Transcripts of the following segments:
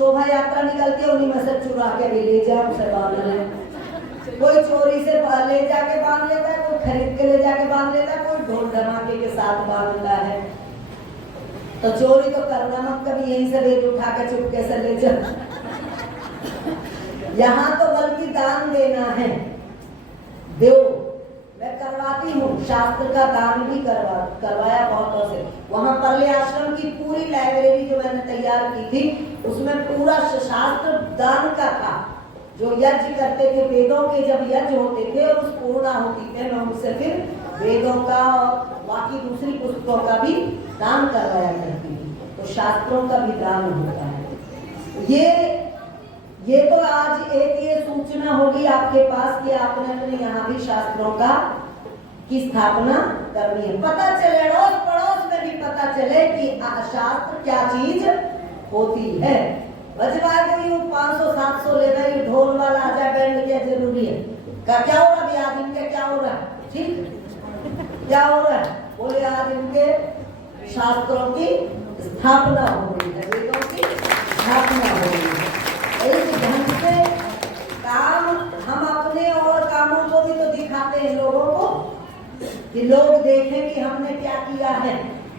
शोभा यात्रा निकलती है, उन्हीं में से चुरा के भी ले जाओ, उसे बांध ले। कोई चोरी से ले जाके बांध लेता है, कोई खरीद के ले जाके बांध लेता है, कोई ढोल धमाके के साथ बांधता है। तो चोरी तो करना मत, कभी यहीं से रेत उठा के चुपके से ले जाओ। यहाँ तो बल्कि दान देना है। दो मैं करवाती हूँ, शास्त्र का दान भी करवाया बहुतों से। वहाँ परले आश्रम की पूरी लाइब्रेरी जो मैंने तैयार की थी, उसमें पूरा शास्त्र दान का था। जो यज्ञ करते थे, वेदों के जब यज्ञ होते थे और उस पूर्णाहुति में मैं उनसे फिर वेदों का और बाकी दूसरी पुस्तकों का भी दान करवाया करती थी। तो शास्त्रों का भी दान होता है। ये तो आज एक ये सूचना होगी आपके पास कि आपने अपने यहाँ भी शास्त्रों का की स्थापना करनी है। पता चले, अड़ोस पड़ोस में भी पता चले कि शास्त्र क्या चीज होती है। बजवा के 500-700 ले गई, ढोल वाला आ जाए, बैंड क्या जरूरी है? क्या हो रहा है आज इनके, क्या हो रहा है? ठीक, क्या हो रहा है? बोले आज इनके शास्त्रों की स्थापना हो रही है, वेदों की स्थापना हो रही है। एक ढंग से काम हम अपने और कामों को भी तो दिखाते हैं लोगों को, कि लोग देखें कि हमने क्या किया है,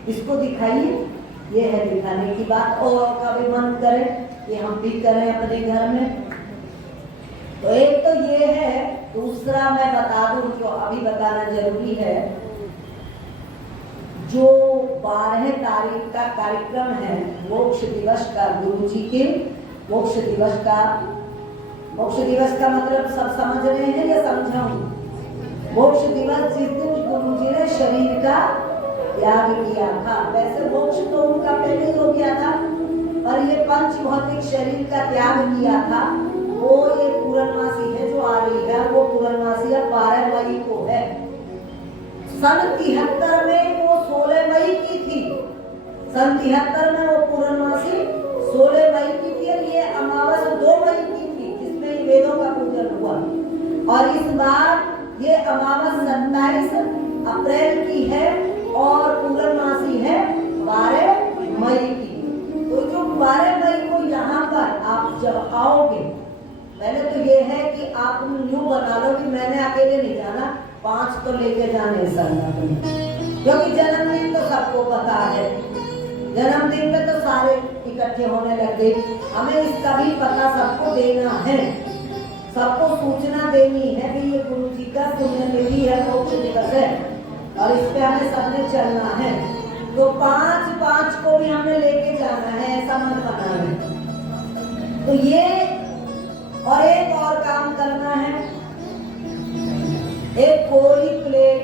इसको दिखाइए। ये है दिखाने की बात। और का भी मन करे कि हम भी करें अपने घर में। तो एक तो ये है। दूसरा मैं बता दूं, जो अभी बताना जरूरी है, जो 12 तारीख का कार्यक्रम है मोक्ष दिवस का, गुरु जी के मोक्ष दिवस का मतलब सब समझ रहे हैं या समझाऊं? मोक्ष दिवस जिस दिन गुरु जी ने शरीर का त्याग किया था। वैसे मोक्ष तो उनका पहले हो गया था, पर ये पंच भौतिक शरीर का त्याग किया था। वो ये पूर्णमासी है जो आ रही है, वो पूर्णमासी 12 मई को है। सन 73 में वो 16 मई की थी। सन 73 में वो पूर्णमासी 16 मई की थी और ये अमावस 2 मई की थी, जिसमें वेदों का पूजन हुआ। और इस बार ये अमावस 27 अप्रैल की है और पूर्णमासी है 12 मई की। तो जो 12 मई को यहाँ पर आप जब आओगे, पहले तो ये है कि आप यूं बना लो कि मैंने अकेले नहीं जाना, 5 तो लेके जाने संगत में, क्योंकि जन्मदिन तो सबको पता है। जन्मदिन में तो सारे इकट्ठे होने लग गए। हमें इसका भी पता सबको देना है, सबको सूचना देनी है कि ये गुरु जी का पुण्यतिथि है, मोक्ष दिवस है और इस पे हमें सबने चलना है। तो 5-5 को भी हमने लेके जाना है, ऐसा मत बनाना। तो ये और एक और काम करना है। एक कोई प्लेट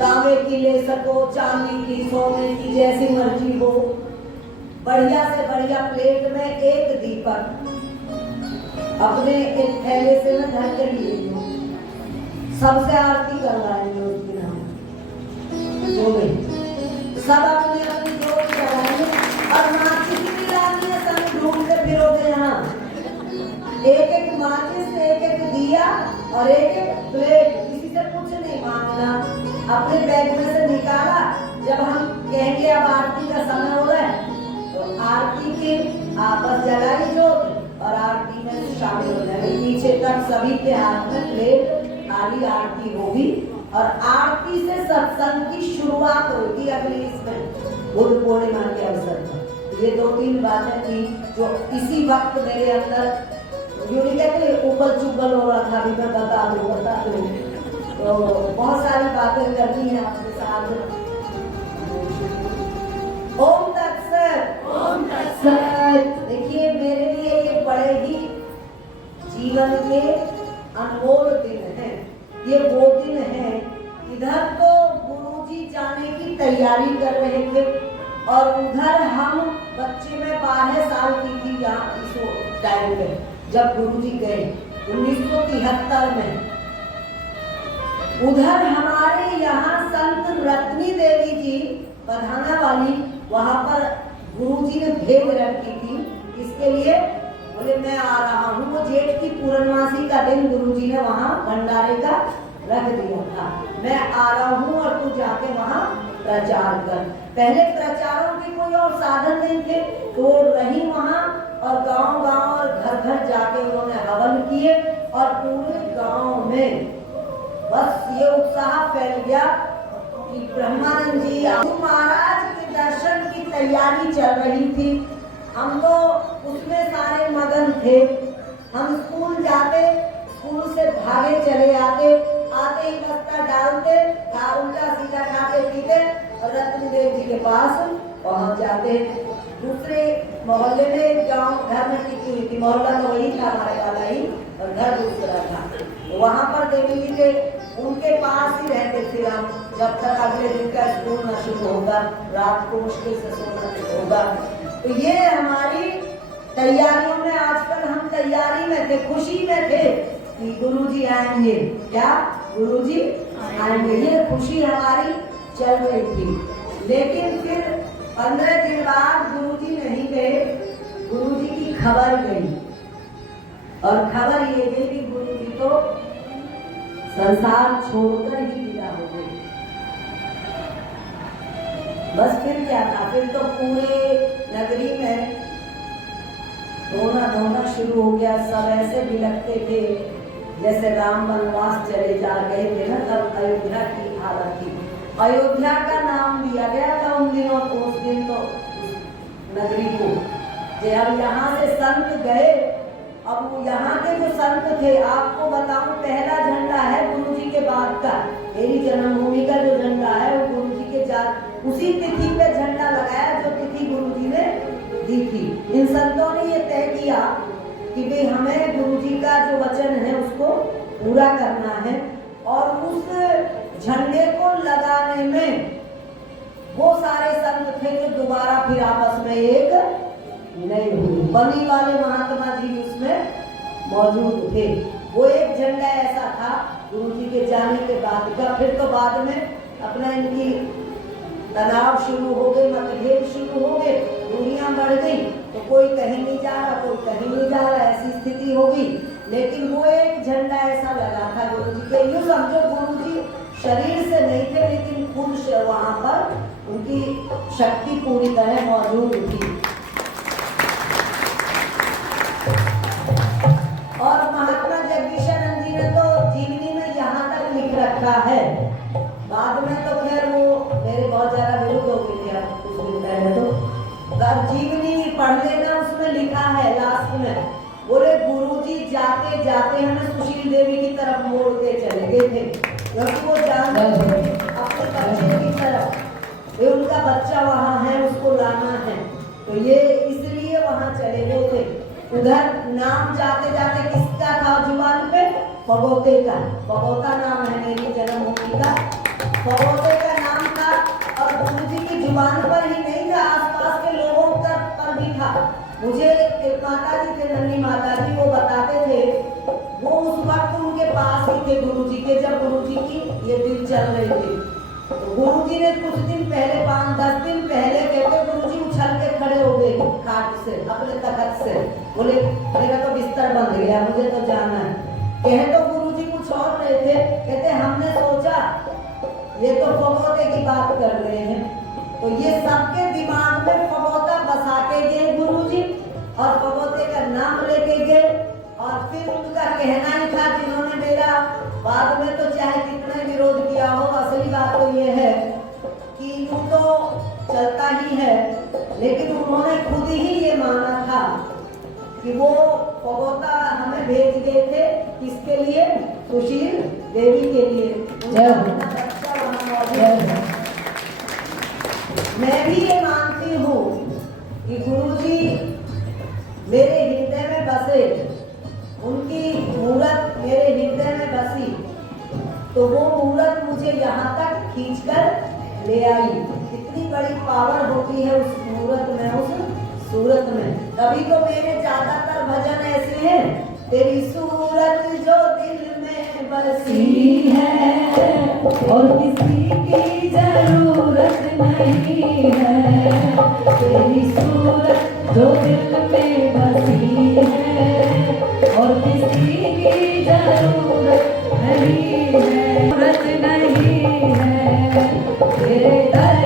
तांबे की ले सको, चांदी की, सोने की, जैसी मर्जी हो, बढ़िया से बढ़िया प्लेट में एक दीपक अपने एक थैले से न धर के लिए सबसे आरती करवाएंगे उस दिन। हम जो सब अपने अपनी जोत जलाएंगे और माचिस भी लानी है, सब ढूंढते फिरोगे यहाँ। एक माचिस, एक दिया और एक प्लेट। किसी से कुछ नहीं मांगना, अपने बैग में से निकाला। जब हम कहेंगे अब आरती का समय हो रहा है, तो आरती के आपस जलाई जोत और आरती में शामिल हो जाएंगे। पीछे तक सभी के हाथ में प्लेट, खाली आरती होगी और आरती से सत्संग की शुरुआत होगी अगली इसमें बुद्ध पूर्णिमा के अवसर पर। ये 2-3 बातें थी जो इसी वक्त मेरे अंदर ऊपर चुपल हो रहा था। अभी मैं बता दूं। तो बहुत सारी बातें करनी है आपके साथ। ओम तत्सत। ओम तत्सत। देखिए, मेरे लिए ये बड़े ही जीवन के अनमोल दिन है। ये वो दिन है, इधर तो गुरुजी जाने की तैयारी कर रहे थे और उधर हम बच्चे में 12 साल की थी यहाँ इस टाइम पे जब गुरुजी गए 1973 में। उधर हमारे यहाँ संत रत्नी देवी जी बधाना वाली, वहां पर गुरुजी ने भेज रखी थी। इसके लिए बोले मैं आ रहा हूँ। वो जेठ की पूर्णमासी का दिन गुरुजी ने वहां भंडारे का रख दिया था। मैं आ रहा हूँ और तू जाके वहां प्रचार कर। पहले प्रचारों के कोई और साधन नहीं थे, तो वो रही वहाँ और गांव-गांव और घर-घर जाके उन्होंने हवन किए और पूरे गांव में बस ये उत्साह फैल गया कि ब्रह्मानंद जी महाराज के दर्शन की तैयारी चल रही थी। हम तो उसमें सारे मगन थे। हम स्कूल जाते, स्कूल से भागे चले आते ही बस्ता डालते, उल्टा सीधा खाते पीते और रत्नदेव जी के पास पहुंच जाते। दूसरे मोहल्ले में गांव घर में टिकी हुई थी, मोहल्ला तो वही था हमारे वाला ही और घर दूसरा था। वहां पर देवी जी के उनके पास ही रहते थे हम, जब तक अगले दिन का स्कूल न शुरू होगा, रात को मुश्किल से सोना होगा। तो ये हमारी तैयारियों में, आजकल हम तैयारी में थे, खुशी में थे कि गुरुजी आएंगे। क्या गुरुजी आएंगे, ये खुशी हमारी चल रही थी। लेकिन फिर 15 दिन बाद गुरुजी नहीं गए, गुरुजी की खबर गई और खबर ये गई कि गुरुजी तो संसार छोड़कर ही विदा हो गए। बस फिर क्या था, फिर तो पूरे नगरी में रोना शुरू हो गया। सब ऐसे बिलखते थे जैसे राम वनवास चले जा गए थे ना, तब अयोध्या की हालत थी। अयोध्या का नाम दिया गया था उन दिनों, उस दिन तो नगरी को। जब यहाँ से संत गए, अब वो यहाँ के जो संत थे, आपको बताऊं, पहला झंडा है गुरुजी के बाद का, मेरी जन्मभूमि का जो झंडा है वो गुरुजी के उसी तिथि पे झंडा लगाया जो तिथि गुरुजी ने दी थी। इन संतों ने ये तय किया कि भाई हमें गुरुजी का जो वचन है उसको पूरा करना है, और उस झंडे को लगाने में वो सारे संत थे जो दोबारा फिर आपस में एक नहीं हुए। बनी वाले महात्मा जी भी उसमें मौजूद थे। वो एक झंडा ऐसा था गुरुजी के जाने के बाद का। फिर तो बाद में अपना इनकी तनाव शुरू हो गई, मतभेद शुरू हो गए, दूरियां बढ़ गई, तो कोई कहीं नहीं जा रहा, कोई कहीं नहीं जा रहा, ऐसी स्थिति हो गई। लेकिन वो एक झंडा ऐसा लगा था गुरुजी के। यूं समझो गुरुजी शरीर से नहीं थे, लेकिन खुद से वहां पर उनकी शक्ति पूरी तरह मौजूद थी। और महात्मा जगदीशानंद जी ने तो जीवनी में यहाँ तक लिख रखा है, बाद में तो खैर वो मेरे बहुत ज्यादा विरुद्ध हो गई थी कुछ दिन पहले। तो जीवनी पढ़ लेना, उसमें लिखा है लास्ट में, बोले गुरुजी जाते जाते हमें सुशील देवी की तरफ मोड़ के चले गए थे, क्योंकि वो जानते थे अपने बच्चे की तरफ, ये उनका बच्चा वहाँ है, उसको लाना है, तो ये इसलिए वहाँ चले गए थे। उधर नाम जाते जाते किसका था जुबान पे? भगवते का। भगवता नाम है मेरी जन्मभूमि का, भगवते का नाम था। और गुरुजी की जुबान पर ही नहीं था, आसपास के लोगों पर भी था। मुझे एक माता जी थे, नन्ही माता जी, वो बताते थे वो उस वक्त उनके पास ही थे गुरुजी के, जब गुरुजी की ये दिन चल रही थी। तो गुरुजी ने कुछ दिन पहले, 5-10 दिन पहले, कहते गुरुजी उछल के खड़े हो गए खाट से, अपने तखत से, बोले मेरा तो बिस्तर बंध गया, मुझे तो जाना है। कहे तो गुरुजी कुछ और रहे थे, कहते हमने सोचा ये तो फगोते की बात कर रहे हैं। तो ये सबके दिमाग में फगोता बसा के गए गुरुजी, और फगोते का नाम लेके गए। और फिर उनका कहना ही था, जिन्होंने मेरा बाद में तो चाहे कितना विरोध किया हो, असली बात तो ये है कि यूं तो चलता ही है, लेकिन उन्होंने खुद ही ये माना था कि वो फगोता हमें भेज गए थे, किसके लिए? सुशील देवी के लिए। उनका बच्चा वहाँ मौजूद है। मैं भी ये मानती हूँ कि गुरुजी मेरे हृदय में बसे, उनकी मूरत मेरे हृदय में बसी, तो वो मूरत मुझे यहाँ तक खींचकर ले आई। इतनी बड़ी पावर होती है उस मूरत में, उस सूरत में। कभी तो मेरे ज्यादातर भजन ऐसे हैं, तेरी सूरत जो दिल में बसी है और किसी की जरूरत नहीं है, तेरी सूरत जो दिल में बसी है और किसी की जरूरत नहीं है, जरूरत नहीं है, तेरे दर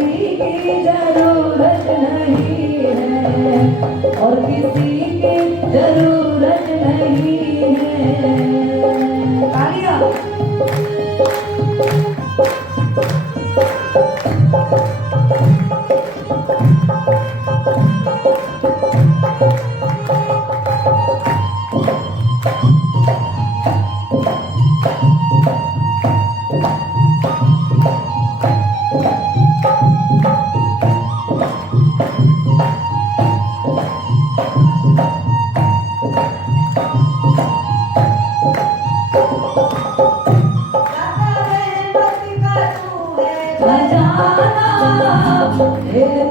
किसी की जरूरत नहीं है, और किसी की जरूरत नहीं है। तालियां।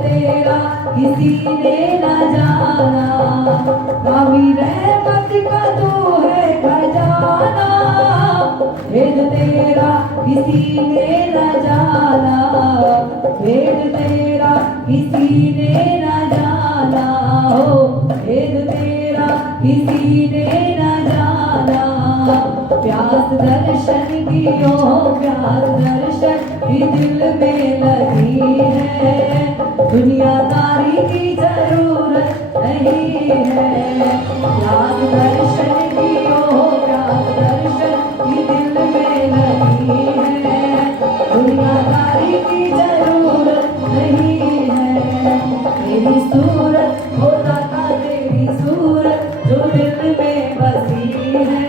तेरा किसी ने न जाना, काफी रहमत का तू है खजाना। भेद तेरा किसी ने न जाना, भेद तेरा किसी ने न जाना, हो भेद तेरा किसी ने न जाना। प्यास दर्शन की ओ प्यास दर्शन की दिल में लगी है, दुनियादारी की जरूरत नहीं है। प्यास दर्शन की ओ प्यास दर्शन की दिल में लगी है, दुनियादारी की जरूरत नहीं है। तेरी सूरत हो दाता तेरी सूरत जो दिल में बसी है,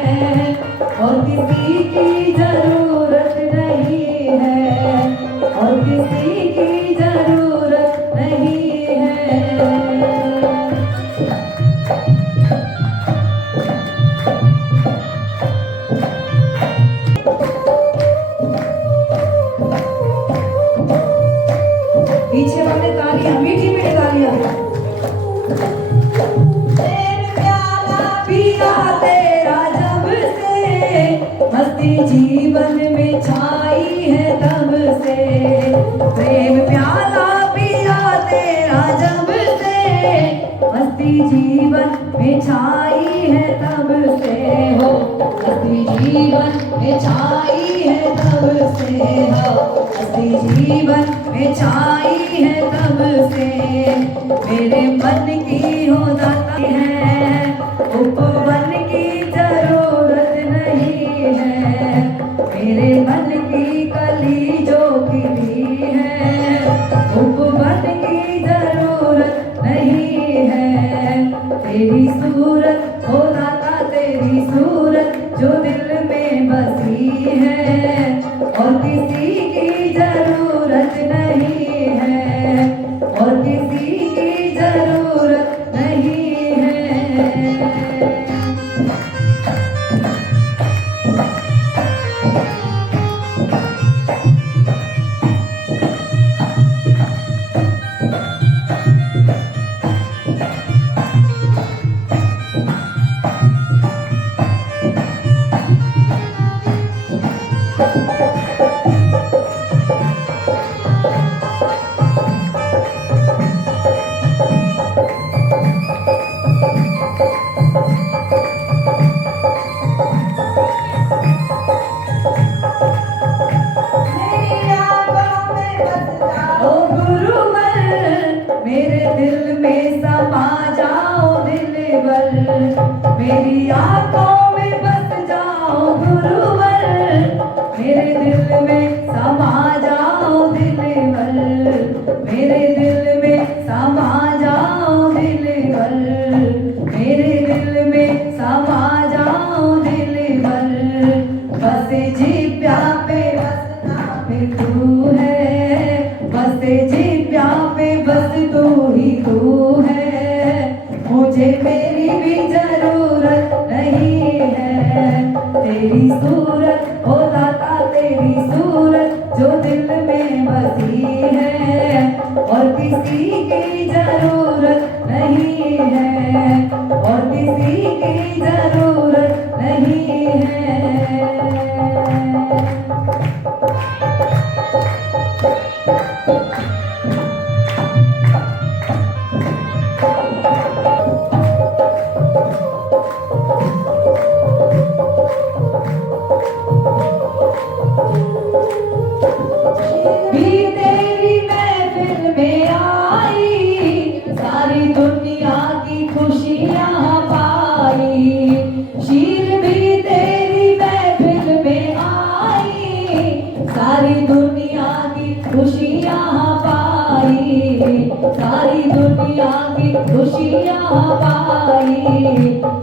और किसी की जरूरत नहीं है, और किसी की जरूरत नहीं है। पीछे वाले तालियां, मीठी मीठी तालियां। पिया तेरा जब से मस्ती जीवन में छाई है तब से, प्रेम प्याला पिया तेरा जब से मस्ती जीवन में छाई है तब से, हो मस्ती जीवन में छाई है तब से, हो मस्ती जीवन में छाई है तब से। मेरे मन की हो दाता है, उपवन की जरूरत नहीं है। मेरे मन की कली जो खिली है, उपवन की जरूरत नहीं है। तेरी सूरत हो दाता तेरी सूरत जो दिल में बसी है, और किसी की जरूरत नहीं है, और किसी की जरूरत नहीं है। ओ गुरुवर मेरे दिल में समा जाओ दिलवर, मेरी आंखों में बस जाओ गुरुवर, मेरे दिल में समा जाओ दिलवर, मेरे दिल में समा जाओ दिलवर, मेरे दिल में समा जाओ दिलवर। बस जिब्या पे बसना पे तू है, बस जिब्या पे बस तू ही तू है, मुझे मेरी भी जरूरत नहीं है। तेरी सूरत हो दाता तेरी सूरत जो दिल में बसी है, और किसी की जरूरत नहीं है, और किसी की जरूरत नहीं है। भी तेरी महफिल सारी दुनिया की खुशियाँ पाई,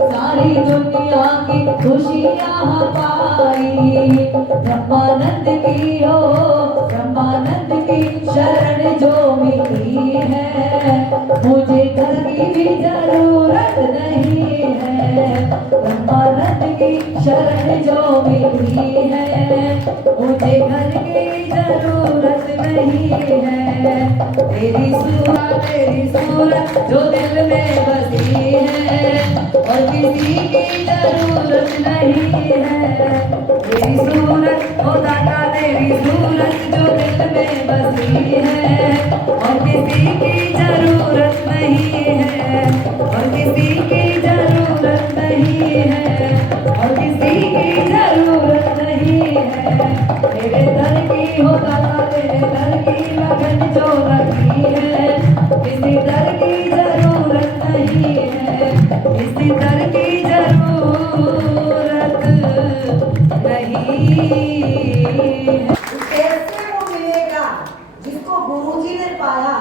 सारी दुनिया की खुशियाँ पाई। ब्रह्मानंद की हो, ब्रह्मानंद की शरण जो मिली है, मुझे घर की भी जरूरत नहीं है। ब्रह्मानंद की शरण जो मिली है, मुझे घर की जरूरत नहीं है। तेरी सूरत जो दिल में बसी है, और किसी की जरूरत नहीं है। तेरी सूरत ओ दाता, तेरी सूरत जो दिल में बसी है, और किसी की जरूरत नहीं है, और किसी की जरूरत नहीं है, और किसी की जरूरत नहीं है। तेरे दर की हो दाता, तेरे दर की लगन जो लगी है, किसी दर की जरूरत नहीं है, किसी दर की जरूरत नहीं है। कैसे वो मिलेगा जिसको गुरुजी ने पाया,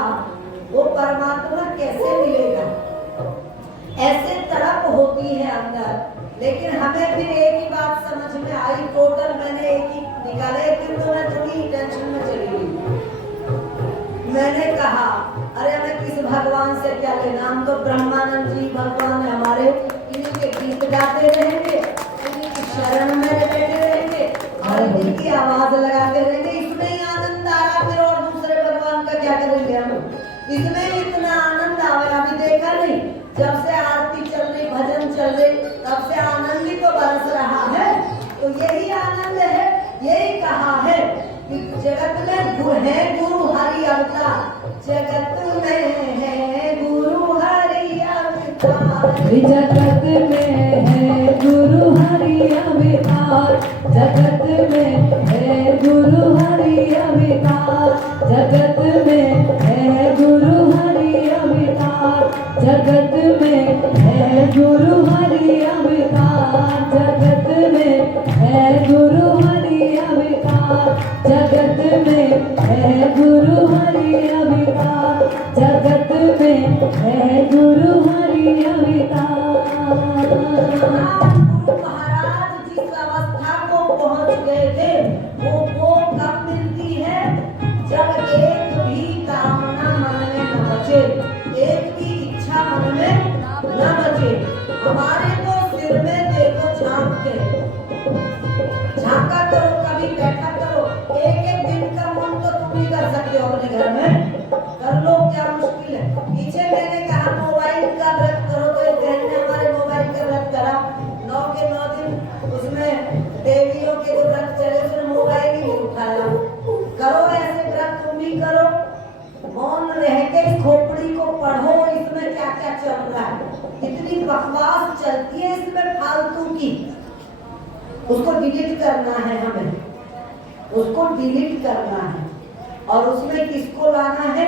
वो परमात्मा कैसे मिलेगा? ऐसे तड़प होती है अंदर। लेकिन हमें फिर एक ही बात समझ में आई, टोटल मैंने एक ही निकाले। एक दिन तो मैं थोड़ी टेंशन में चली गई। मैंने कहा अरे हमें किस भगवान से क्या लेना, हम तो ब्रह्मानंद जी भगवान है हमारे, इन्हीं के गीत गाते रहेंगे, इन्हीं की शरण में बैठे रहेंगे और इन्हीं की आवाज लगाते रहेंगे। इसमें ही आनंद आ रहा, फिर और दूसरे भगवान का क्या करेंगे हम? इसमें ही इतना आनंद आया। अभी देखा नहीं, जब से आरती चल रही, भजन चल रही, तब से आनंद ही तो बरस रहा है। तो यही आनंद है। यही कहा है कि जगत में है गुरु हरि अवतार, जगत में है गुरु हरि अवतार, जगत में है गुरु हरि अवतार, जगत में है गुरु हरि अवतार, जगत में है गुरु हरि अवतार, जगत में है गुरु हरि अवतार, जगत में है गुरु हरि अवतार, जगत में है गुरु हरि अवतार, जगत में है गुरु हरि अवतार। गुरु महाराज जिस अवस्था को पहुंच गए थे, वो कब मिलती है? जब एक भी कामना मन में न बचे, एक भी इच्छा मन में न बचे। हमारे तो सिर में देखो झांक के, झांका करो, कभी बैठा करो। एक एक दिन का मन तो तुम ही कर सकते हो अपने घर में, कर लो, क्या मुश्किल है? पीछे मैंने कहा मोबाइल का व्रत करो, तो एक बहन ने हमारे मोबाइल का व्रत करा 9 के 9 दिन। उसमें देवियों के जो व्रत चले, उसने मोबाइल ही नहीं उठाया। करो ऐसे व्रत, तुम भी करो। मौन रह के खोपड़ी को पढ़ो, इसमें क्या क्या चल रहा है। इतनी बकवास चलती है इसमें फालतू की, उसको डिलीट करना है हमें, उसको डिलीट करना है। और उसमें किसको लाना है,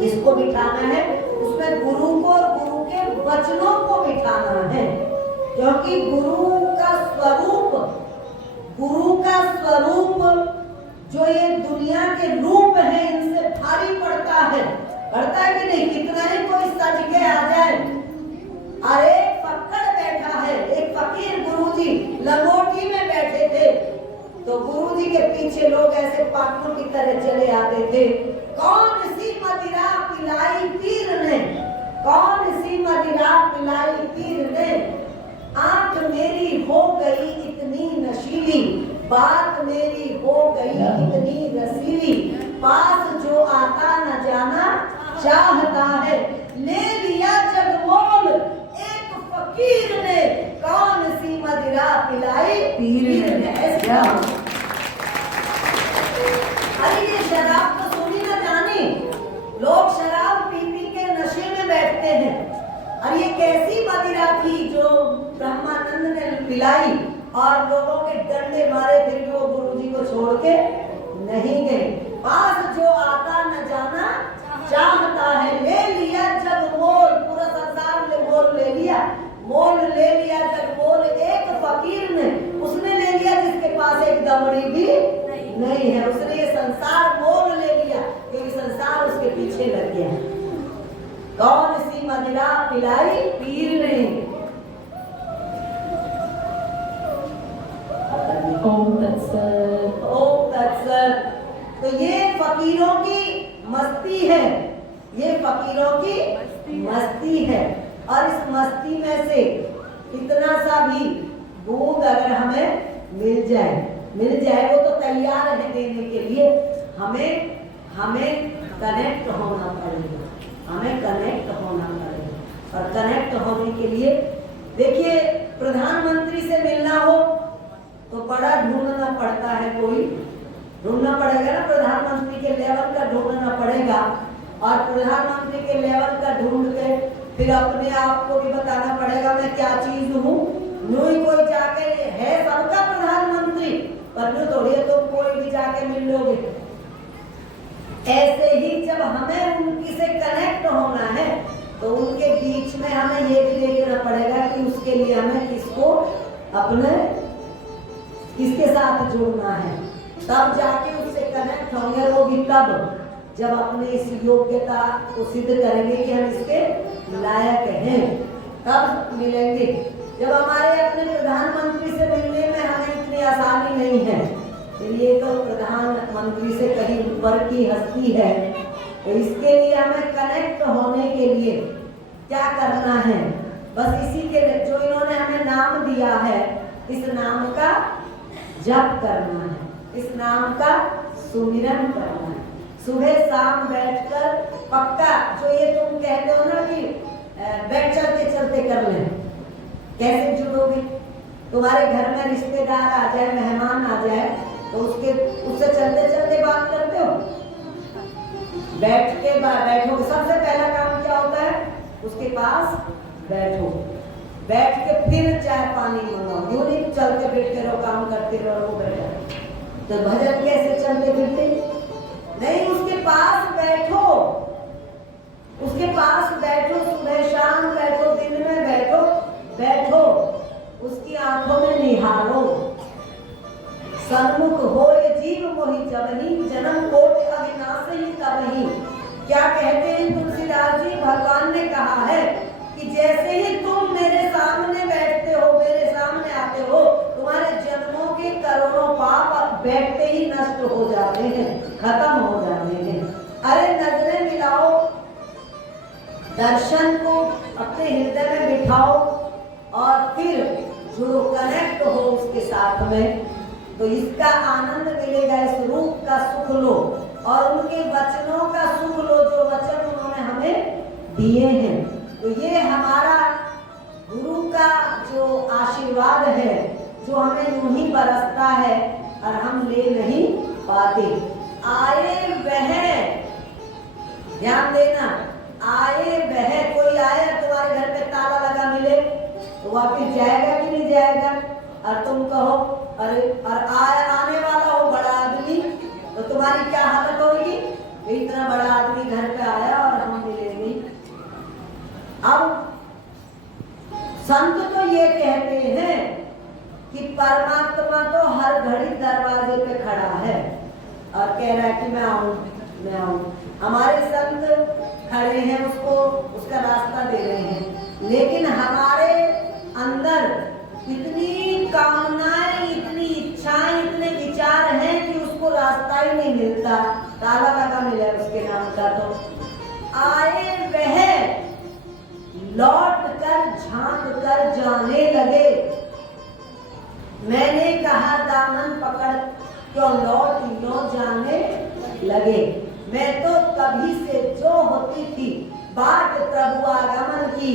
किसको बिठाना है? उसमें गुरु को और गुरु के वचनों को बिठाना है। क्योंकि गुरु का स्वरूप जो ये दुनिया के रूप है, इनसे भारी पड़ता है कि नहीं? कितना ही कोई सज के आ जाए। अरे पकड़ बैठा है एक फकीर, गुरुजी लंगोटी में बैठे थे, तो गुरुजी के पीछे लोग ऐसे पागलों की तरह चले आते थे। कौन सी मदिरा पिलाई पीर ने, कौन सी मदिरा पिलाई पीर ने, आंख मेरी हो गई इतनी नशीली, बात मेरी हो गई इतनी रसीली, पास जो आता न जाना चाहता है, ले लिया जग मोल एक फकीर ने, कौन सी मदिरा पिलाई पीर ने। ऐसा अरे ये शराब तो सुनी न जानी, लोग शराब पी पी के नशे में बैठते हैं। और ये कैसी मदिरा थी जो ब्रह्मानंद ने पिलाई, और लोगों के डंडे मारे, फिर भी वो गुरुजी को छोड़ के नहीं गए। पास जो आता न जाना चाहता है, ले लिया जग मोल, पूरा संसार ने मोल ले लिया, मोल ले लिया जग मोल एक फकीर ने, उसने ले लिया जिसके पास एक दमड़ी भी नहीं है। उसने ये संसार मोल ले लिया, क्योंकि संसार उसके पीछे लगा। तो ये फकीरों की मस्ती है, ये फकीरों की मस्ती है। और इस मस्ती में से इतना सा भी बूंद अगर हमें मिल जाए वो तो तैयार है देने के लिए। हमें कनेक्ट होना पड़ेगा, हमें कनेक्ट होना पड़ेगा। और कनेक्ट होने के लिए देखिए, प्रधानमंत्री से मिलना हो तो बड़ा ढूंढना पड़ता है, कोई ढूंढना पड़ेगा ना, प्रधानमंत्री के लेवल का ढूंढना पड़ेगा। और प्रधानमंत्री के लेवल का ढूंढ के फिर अपने आप को भी बताना पड़ेगा मैं क्या चीज हूँ। यूं कोई जाके है सबका प्रधानमंत्री, पर यूं थोड़ी है तुम कोई भी जाके मिल लोगे। ऐसे ही जब हमें उनकी से कनेक्ट होना है तो उनके बीच में हमें ये भी देखना पड़ेगा कि उसके लिए हमें किसके साथ जुड़ना है, तब जाके उससे कनेक्ट होंगे। वो भी तब जब अपने इस योग्यता को सिद्ध करेंगे कि हम इसके लायक हैं, तब मिलेंगे। जब हमारे अपने प्रधानमंत्री से मिलने में हमें इतनी आसानी नहीं है, ये तो प्रधानमंत्री से कहीं ऊपर की हस्ती है, तो इसके लिए हमें कनेक्ट होने के लिए क्या करना है? बस इसी के जो इन्होंने हमें नाम दिया है, इस नाम का जप करना है, इस नाम का सुमिरन करना है। सुबह शाम बैठकर पक्का, जो ये तुम कहते हो ना कि बैठ चलते चलते कर लें, कैसे जुड़ोगे? तुम्हारे घर में रिश्तेदार आ जाए, मेहमान आ जाए, तो उससे चलते चलते बात करते हो? बैठोगे, सबसे पहला काम क्या होता है? उसके पास बैठो, बैठ के फिर चाय पानी मंगाओ। यूं नहीं चलते फिरते रहो, काम करते रहो, बैठो। तो भजन कैसे चलते फिरते? नहीं, उसके पास बैठो, उसके पास बैठो, सुबह शाम बैठो, दिन में बैठो, उसकी आंखों में निहारो। सन्मुख हो ये जीव मोहि जबहि, जन्म कोटि अविनाशी तबहि। क्या कहते हैं तुलसीदास जी? भगवान ने कहा है कि जैसे ही तुम मेरे सामने बैठते हो, मेरे सामने आते हो, तुम्हारे जन्मों के करोड़ों पाप बैठते ही नष्ट हो जाते हैं, खत्म हो जाते हैं। अरे नजरें मिलाओ, दर्शन को अपने हृदय में बिठाओ और फिर जुड़ो, कनेक्ट हो उसके साथ में, तो इसका आनंद मिलेगा। इस रूप का सुख लो और उनके वचनों का सुख लो, जो वचन उन्होंने हमें दिए हैं। तो ये हमारा गुरु का जो आशीर्वाद है, जो हमें यूं ही बरसता है और हम ले नहीं पाते। आए वह, ध्यान देना, आए वह, कोई आया तुम्हारे घर पे ताला लगा मिले तो वापिस जाएगा कि नहीं जाएगा? और तुम कहो अरे, और आने वाला हो बड़ा आदमी, तो तुम्हारी क्या हालत होगी? इतना बड़ा आदमी घर पे आया और हम मिले नहीं। अब संत तो ये कहते हैं कि परमात्मा तो हर घड़ी दरवाजे पे खड़ा है और कह रहा है कि मैं आऊं। हमारे संत खड़े हैं, उसका रास्ता दे रहे हैं, लेकिन हमारे अंदर इतनी कामनाएं, इतनी इच्छाएं, इतने विचार हैं कि उसको रास्ता ही नहीं मिलता, ताला लगा मिला उसके नाम का। तो आए वह लौट कर झांक कर जाने लगे। मैंने कहा दामन पकड़ क्यों लौट जाने लगे। मैं तो कभी से जो होती थी बाट प्रभु आगमन की,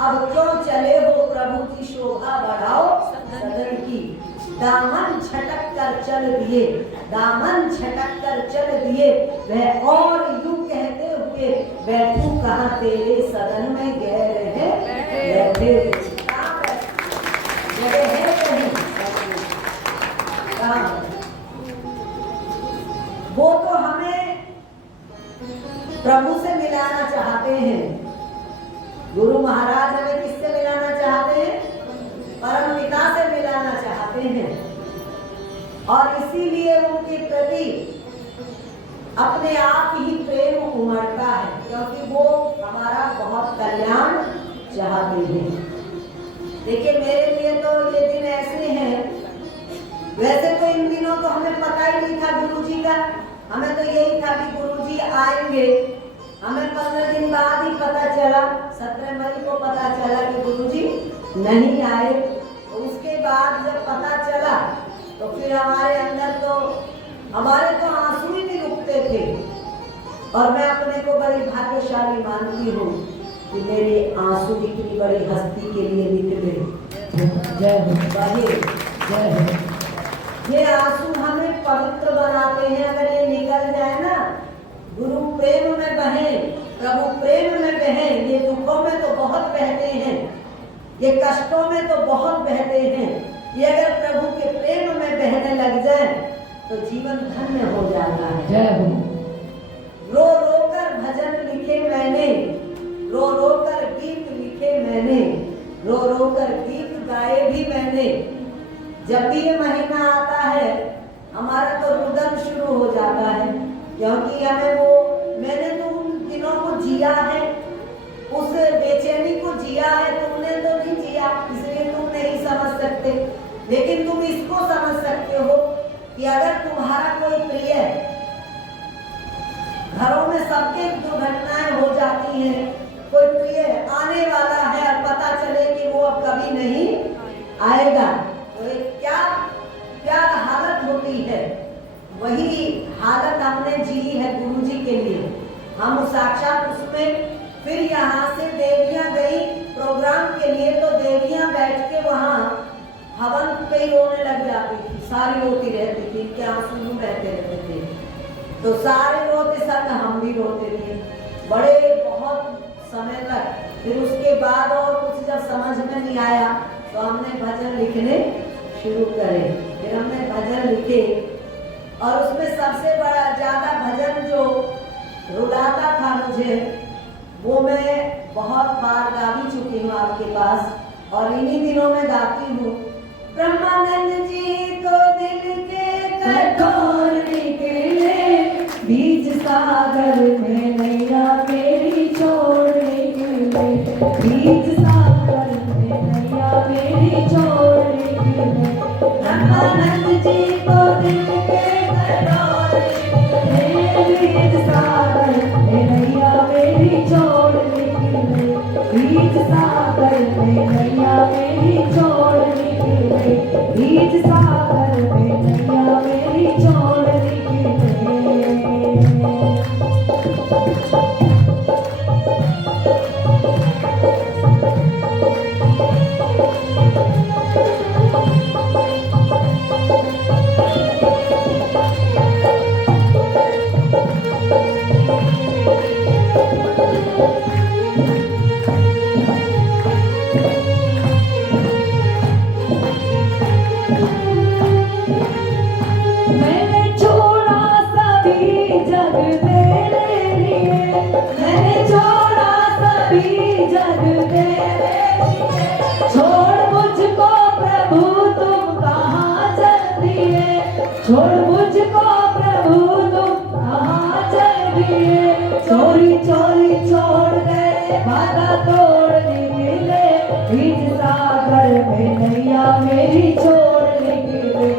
अब क्यों चले हो प्रभु की शोभा बढ़ाओ सदन की। दामन झटक कर चल दिए, दामन झटक कर चल दिए, वह और यूं कहते हुए बैठू कहाँ तेरे सदन में गए रहे बैठे जगह है कहीं? वो तो हमें प्रभु से मिलाना चाहते हैं। गुरु महाराज हमें किससे मिलाना चाहते हैं? परम पिता से मिलाना चाहते हैं। और इसीलिए उनके प्रति अपने आप ही प्रेम उमड़ता है, क्योंकि वो हमारा बहुत कल्याण चाहते हैं। देखिए, मेरे लिए तो ये दिन ऐसे हैं, वैसे तो इन दिनों तो हमें पता ही नहीं था गुरु जी का, हमें तो यही था कि गुरुजी आएंगे। हमें 15 दिन बाद ही पता चला, 17 मई को पता चला कि गुरुजी नहीं आए। तो उसके बाद जब पता चला तो फिर हमारे तो आंसू ही नहीं रुकते थे। और मैं अपने को बड़ी भाग्यशाली मानती हूँ कि मेरे आंसू इतनी बड़ी हस्ती के लिए निकले। जय हो, जय हो। ये आंसू हमें पवित्र बनाते हैं। अगर ये निकल जाए ना, गुरु प्रेम में बहे, प्रभु प्रेम में बहे। ये दुखों में तो बहुत बहते हैं, ये कष्टों में तो बहुत बहते हैं। ये अगर प्रभु के प्रेम में बहने लग जाए तो जीवन धन्य हो जाता है। जय हो। रो रो कर भजन लिखे मैंने, रो रो कर गीत लिखे मैंने, रो रो कर गीत गाए भी मैंने। जब भी ये महीना आता है हमारा तो रुदन शुरू हो जाता है, क्योंकि मैंने तो उन दिनों को जिया है, उस बेचैनी को जिया है। तुमने तो नहीं जिया, इसलिए तुम नहीं समझ सकते। लेकिन तुम इसको समझ सकते हो कि अगर तुम्हारा कोई प्रिय, घरों में सबके दुर्घटनाएं हो जाती हैं, कोई प्रिय आने वाला है और पता चले कि वो अब कभी नहीं आएगा, तो क्या क्या हालत होती है। वही हालत हमने जी है गुरुजी के लिए। हम साक्षात उसमें फिर यहाँ से देवियां गई प्रोग्राम के लिए, तो देवियां बैठ के वहाँ हवन पे ही रोने लग जाती थी, सारी रोती रहती थी, इनके आंसू बहते रहते थे। तो सारे रोते संग हम भी रोते थे बड़े बहुत समय तक। फिर उसके बाद और कुछ जब समझ में नहीं आया तो हमने भजन लिखने शुरू करे। फिर हमने भजन लिखे और उसमें सबसे बड़ा ज्यादा भजन जो रुलाता था मुझे, वो मैं बहुत बार गा भी चुकी हूँ आपके पास और इन्हीं दिनों में गाती हूँ। ब्रह्मानंद जी को दिल के कठोर निकले, बीच सागर में नैया मेरी छोड़ निकले, बीच सागर में नैया मेरी छोड़ निकले। ब्रह्मानंद जी को दिल के कठोर निकले, बीच सागर में नैया मेरी छोड़ निकले, बीच सागर में नैया मेरी छोड़ निकले, बीच सागर में नैया मेरी छोड़ निकले। मैंने छोड़ा सभी जग तेरे लिए, मैंने छोड़ा सभी जग तेरे लिए, छोड़ मुझको प्रभु तुम कहाँ चल दिए, छोड़ मुझको प्रभु तुम कहाँ चल दिए। चोरी चोरी छोड़ गए, वादा तोड़ निकले, बीच सागर में नैया मेरी छोड़ निकले,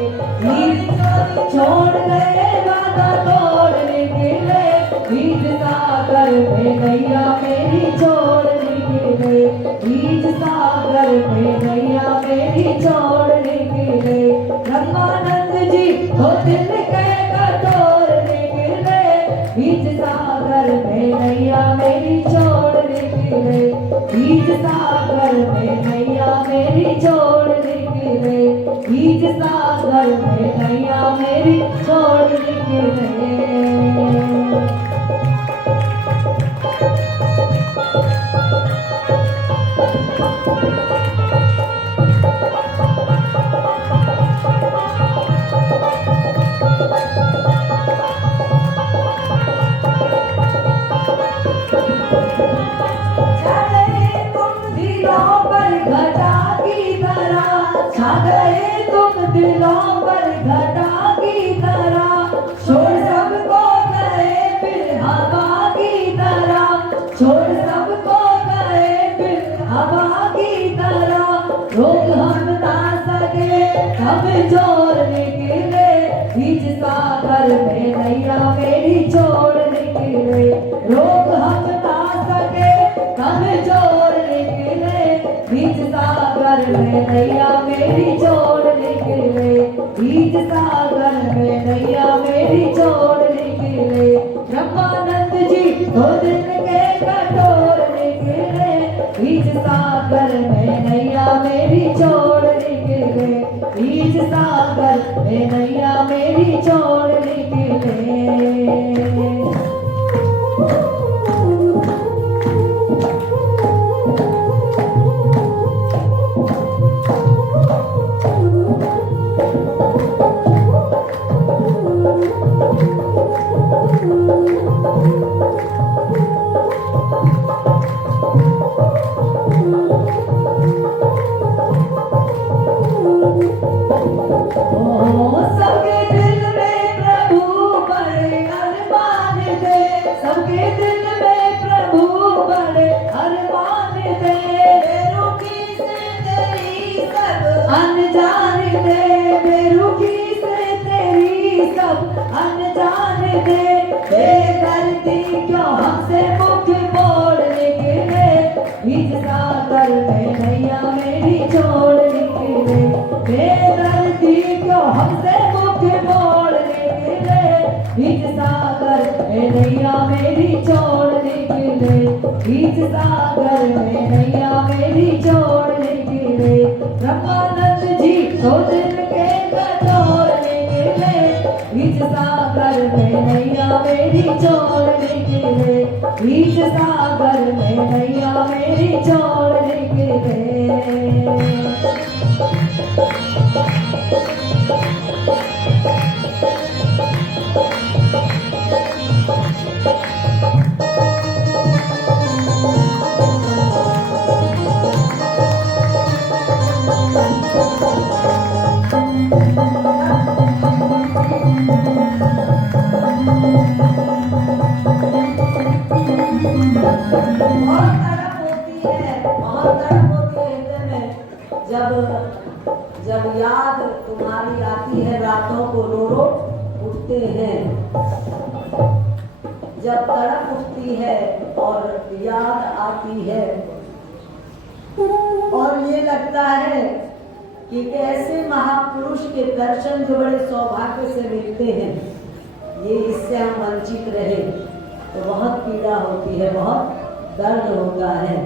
छोड़ गए वादा तोड़ निकले, बीच सागर में नैया मेरी छोड़ निकले, बीच सागर में नैया मेरी छोड़ निकले। ब्रह्मानंद जी को दिल के कठोर निकले, बीच सागर में नैया मेरी छोड़ निकले, बीच सागर में नैया मेरी छोड़ निकले, बीच सागर में नैया मेरी छोड़ निकले। दिलों पर घटा की तरह, छोड़ सबको गए फिर हवा की तरह, छोड़ सबको गए फिर हवा की तरह। रोक हम ना सके कमजोर निकले, बीच सागर में नैया में सबके दिल में प्रभु बड़े अरमान दे, सबके दिल में प्रभु बड़े अरमान दे, बेरुखी से तेरी सब अनजान दे, बेरुखी से तेरी सब अनजान दे, बेदर्दी क्यों हमसे मुख मोड़ निकले, बीच सागर में नैया मेरी छोड़ निकले, बेदर्दी क्यों हमसे मुख मोड़ निकले, बीच सागर में नैया मेरी छोड़ निकले, बीच सागर में नैया मेरी छोड़ निकले। ब्रह्मानंद जी तो दिन के कटोर निकले, बीच सागर में नैया मेरी छोड़ निकले, बीच सागर में नैया मेरी छोड़ निकले। बहुत तड़प होती है हृदय में, जब याद तुम्हारी आती है, रातों को रो रो उठते हैं, जब तड़प उठती है और याद आती है, और ये लगता है कि कैसे महापुरुष के दर्शन जो बड़े सौभाग्य से मिलते हैं, ये इससे हम वंचित रहे तो बहुत पीड़ा होती है, बहुत दर्द होता है।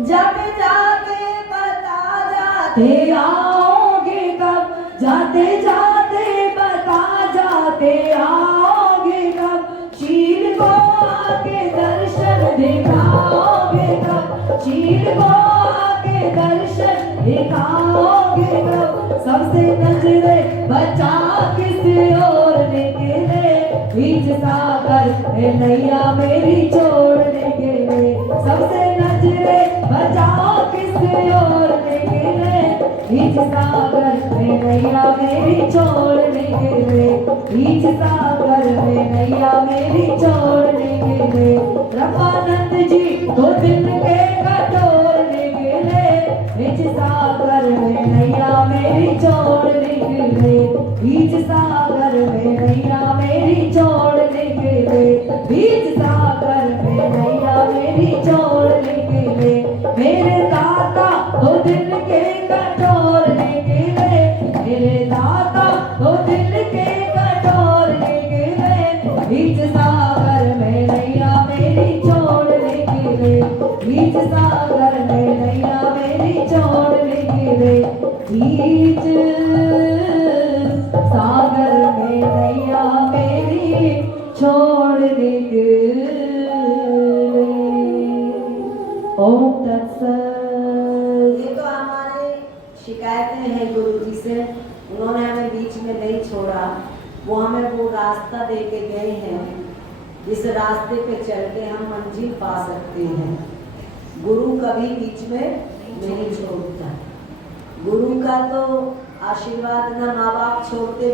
जाते जाते बता जाते आओगे कब, जाते जाते बता जाते आओगे कब, चीर को आके दर्शन दिखाओगे कब, चीर को आके दर्शन दिखाओगे कब, सबसे नजरे बचा किसी और निकले, बीच सागर में नैया मेरी छोड़ निकले, सबसे नजरे बचाओ किसी और निकले, बीच सागर में नैया मेरी छोड़ निकले, बीच सागर में नैया मेरी छोड़ निकले। ब्रह्मानंद जी तो दिन के कटोर निकले, बीच सागर में नैया मेरी छोड़ निकले, बीच सागर में नैया मेरी छोड़ निकले, बीच सागर में नैया मेरी छोड़ निकले। मेरे दाता तो दिल के कटोर निकले, मेरे दाता तो दिल के कटोर निकले, बीच सागर में नैया मेरी छोड़ निकले, बीच सागर में नैया मेरी छोड़ निकले, बीच सागर में नैया मेरी छोड़ निकले। ओम तत्सत। ये तो हमारे शिकायतें हैं गुरु जी से, उन्होंने हमें बीच में नहीं छोड़ा, वो हमें वो रास्ता दे के गए हैं जिस रास्ते पे चल के हम मंजिल पा सकते हैं। गुरु कभी बीच में नहीं छोड़ता, गुरु का तो आशीर्वाद न माँ बाप छोड़ते